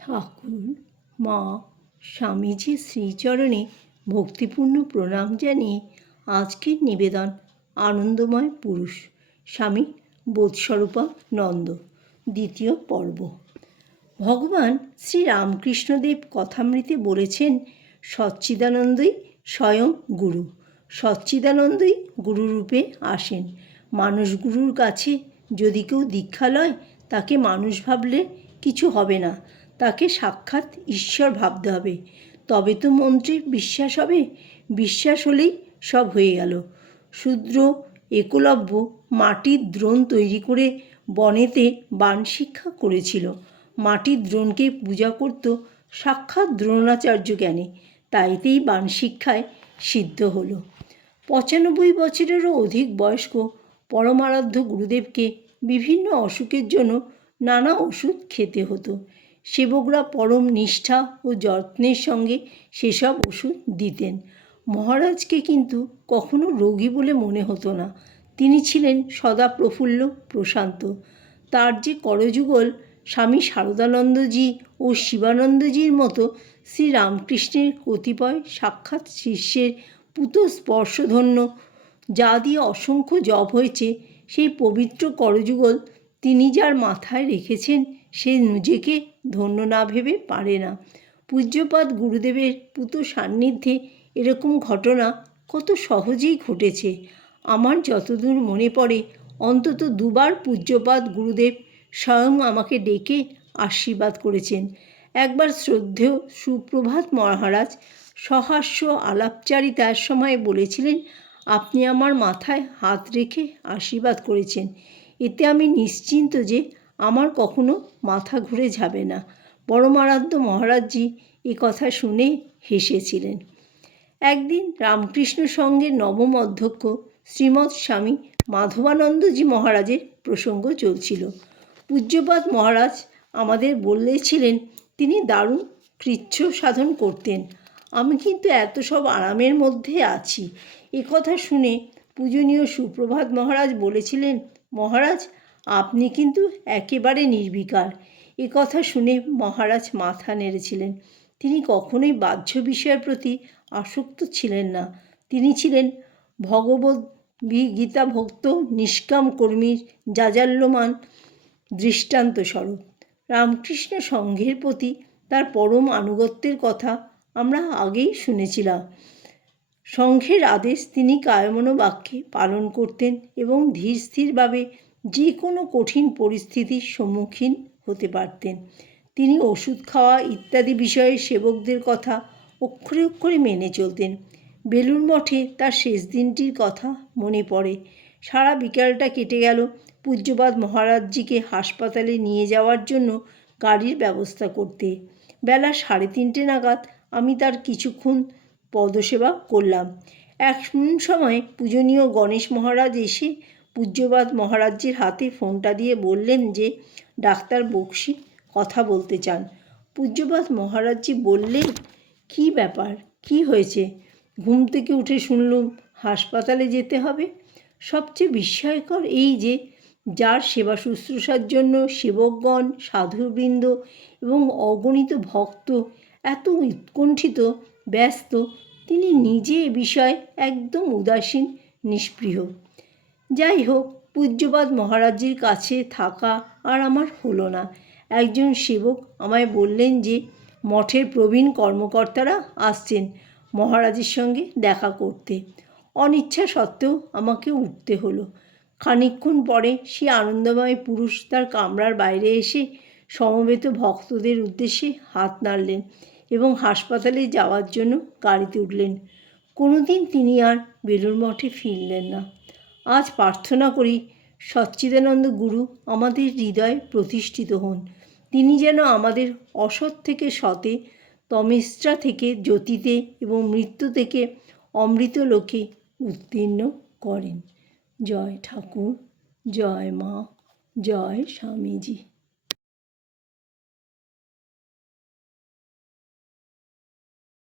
ঠাকুর, মা, স্বামীজি শ্রীচরণে ভক্তিপূর্ণ প্রণাম জানিয়ে আজকের নিবেদন, আনন্দময় পুরুষ, স্বামী বোধস্বরূপা নন্দ, দ্বিতীয় পর্ব। ভগবান শ্রী রামকৃষ্ণদেব কথামৃতে বলেছেন, সচ্চিদানন্দই স্বয়ং গুরু, সচ্চিদানন্দই গুরুরূপে আসেন। মানুষ গুরুর কাছে যদি কেউ দীক্ষা লয়, তাকে মানুষ ভাবলে কিছু হবে না। তাকে সাক্ষাৎ ঈশ্বর ভাবতে হবে। তবে তো মন্ত্রীর বিশ্বাস হবে। বিশ্বাস হলেই সব হয়ে গেল। শূদ্র, একলব্য মাটির দ্রোণ তৈরি করে বনেতে বাণ শিক্ষা করেছিল। মাটির দ্রোণকে পূজা করত সাক্ষাৎ দ্রোণাচার্য জ্ঞানে। তাইতেই বাণ শিক্ষায় সিদ্ধ হলো। পঁচানব্বই বছরেরও অধিক বয়স্ক পরমারাধ্য গুরুদেবকে বিভিন্ন অসুখের জন্য নানা ওষুধ খেতে হতো। সেবকরা পরম নিষ্ঠা ও যত্নের সঙ্গে সেসব ওষুধ দিতেন। মহারাজকে কিন্তু কখনো রোগী বলে মনে হতো না। তিনি ছিলেন সদা প্রফুল্ল, প্রশান্ত। তার যে করযুগল, স্বামী শারদানন্দজি ও শিবানন্দজির মতো শ্রীরামকৃষ্ণের কতিপয় সাক্ষাৎ শিষ্যের পুত স্পর্শধন্য, যা দিয়ে অসংখ্য জপ হয়েছে, সেই পবিত্র করযুগল তিনি যার মাথায় রেখেছেন, সে নিজেকে ধন্য না ভেবে পারে না। পূজ্যপাদ গুরুদেবের পুত সান্নিধ্যে এরকম ঘটনা কত সহজেই ঘটেছে। আমার যতদূর মনে পড়ে, অন্তত দুবার পূজ্যপাদ গুরুদেব স্বয়ং আমাকে ডেকে আশীর্বাদ করেছেন। একবার শ্রদ্ধেয় সুপ্রভাত মহারাজ সহাস্য আলাপচারিতার সময় বলেছিলেন, আপনি আমার মাথায় হাত রেখে আশীর্বাদ করেছেন। এতে আমি নিশ্চিন্ত যে আমার কখনো মাথা ঘুরে যাবে না। পরমারাধ্য মহারাজজি এ কথা শুনে হেসেছিলেন। একদিন রামকৃষ্ণ সঙ্গের নবম অধ্যক্ষ শ্রীমৎ স্বামী মাধবানন্দজি মহারাজের প্রসঙ্গ চলছিল। পূজ্যপাত মহারাজ আমাদের বললেছিলেন তিনি দারুণ কৃচ্ছ সাধন করতেন। আমি কিন্তু এত সব আরামের মধ্যে আছি। কথা শুনে পূজনীয় সুপ্রভাত মহারাজ বলেছিলেন মহারাজ, আপনি কিন্তু একেবারে নির্বিকার। এ কথা শুনে মহারাজ মাথা নেড়েছিলেন। তিনি কখনোই বাহ্য বিষয়ের প্রতি আসক্ত ছিলেন না। তিনি ছিলেন ভগবত গীতা ভক্ত, নিষ্কাম কর্মীর যাজাল্যমান দৃষ্টান্ত স্বরূপ। রামকৃষ্ণ সংঘের প্রতি তার পরম আনুগত্যের কথা আমরা আগেই শুনেছিলাম। সংঘের আদেশ তিনি কায়মনোবাক্যে পালন করতেন এবং ধীর স্থিরভাবে যে কোনো কঠিন পরিস্থিতির সম্মুখীন হতে পারতেন। তিনি ওষুধ খাওয়া ইত্যাদি বিষয়ে সেবকদের কথা অক্ষরে অক্ষরে মেনে চলতেন। বেলুর মঠে তার শেষ দিনটির কথা মনে পড়ে। সারা বিকালটা কেটে গেল। পূজ্যপাদ মহারাজজিকে হাসপাতালে নিয়ে যাওয়ার জন্য গাড়ির ব্যবস্থা করতে। বেলা সাড়ে তিনটে নাগাদ আমি তার কিছুক্ষণ পদসেবা করলাম। এক সময় পূজনীয় গণেশ মহারাজ এসে পূজ্যবাদ মহারাজ্যের হাতে ফোনটা দিয়ে বললেন যে, ডাক্তার বক্সি, কথা বলতে চান। পূজ্যবাদ মহারাজজি বললেন, কি ব্যাপার? কি হয়েছে? ঘুম থেকে উঠে শুনলুম, হাসপাতালে যেতে হবে? সবচেয়ে বিস্ময়কর এই যে, যার সেবা শুশ্রূষার জন্য সেবকগণ, সাধুবৃন্দ এবং অগণিত ভক্ত এত উৎকণ্ঠিত ব্যস্ত, তিনি নিজে এ বিষয়ে একদম উদাসীন নিষ্পৃহ যাই হোক পূজ্যপাদ মহারাজের কাছে থাকা আর আমার হলো না। একজন সেবক আমায় বললেন যে, মঠের প্রবীণ কর্মকর্তারা আসছেন মহারাজের সঙ্গে দেখা করতে। অনিচ্ছা সত্ত্বেও আমাকে উঠতে হলো। খানিক্ষণ পরে সে আনন্দময় পুরুষ তার কামরার বাইরে এসে সমবেত ভক্তদের উদ্দেশ্যে হাত নাড়লেন। এবং হাসপাতালে যাওয়ার জন্য গাড়িতে উঠলেন। কোনোদিন তিনি আর বেলুর মঠে ফিরলেন না। আজ প্রার্থনা করি, সচ্চিদানন্দ গুরু আমাদের হৃদয়ে প্রতিষ্ঠিত হন। তিনি যেন আমাদের অসৎ থেকে সতে তমিস্ত্রা থেকে জ্যোতিতে এবং মৃত্যু থেকে অমৃত লোকে উত্তীর্ণ করেন। জয় ঠাকুর, জয় মা, জয় স্বামীজি।